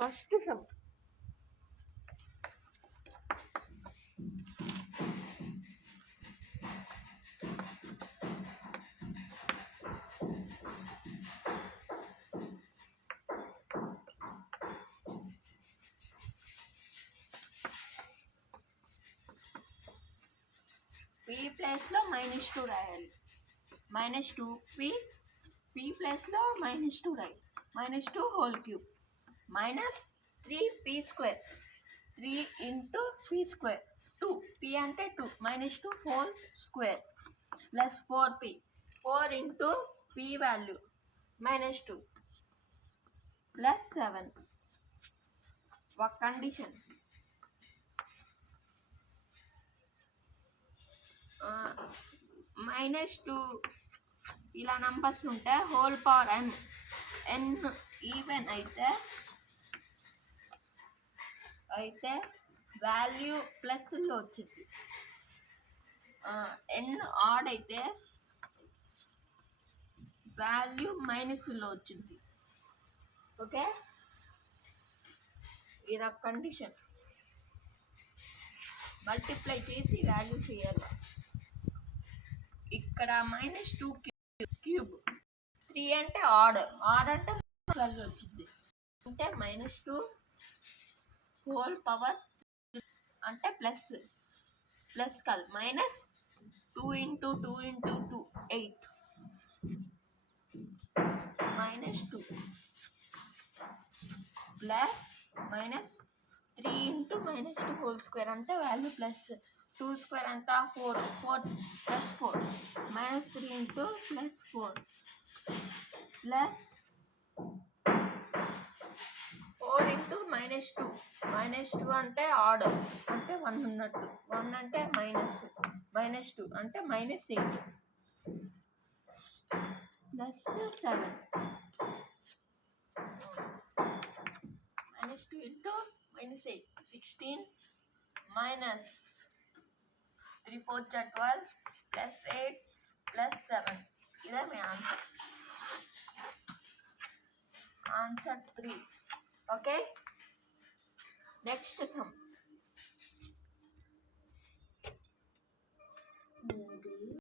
First some p ప్లేస్లో -2 రాయాలి. -2 p ప్లేస్లో -2 రాయాలి. -2 whole cube -3p². 3 into p². 2 p అంటే 2 -2 whole square plus 4p. 4 into p value -2 ప్లస్ 7. ఒక కండిషన్ -2 ఇలా నంబర్స్ ఉంటే హోల్ పవర్ n ఈవెన్ అయితే వాల్యూ ప్లస్లో వచ్చింది. n ఆడ్ అయితే వాల్యూ మైనస్లో వచ్చింది. ఓకే, ఇది కండిషన్. మల్టిప్లై చేసి వాల్యూ చేయాలి. ఇక్కడ -2 క్యూబ్. 3 అంటే ఆడ్ అంటే వాల్యూ వచ్చింది. అంటే -2 హోల్ పవర్ అంటే ప్లస్ కాదు, -2 ఇంటూ 2 ఇంటూ 2 8 -2 ప్లస్ -3 ఇంటూ -2 హోల్ స్క్వేర్ అంటే వాల్యూ ప్లస్ 2 స్క్వేర్ అంతా 4 ప్లస్ 4 -3 ఇంటూ ప్లస్ 4 ప్లస్ 4 ఇంటూ -2 అంటే ఆడ్ అంటే 1 ఉన్నట్టు. 1 అంటే -2 అంటే -8 ప్లస్ 7. -2 ఇంటూ -8 16 -3 4 12 ప్లస్ 8 ప్లస్ 7. ఇదే మీ ఆన్సర్ 3. Okay, next some.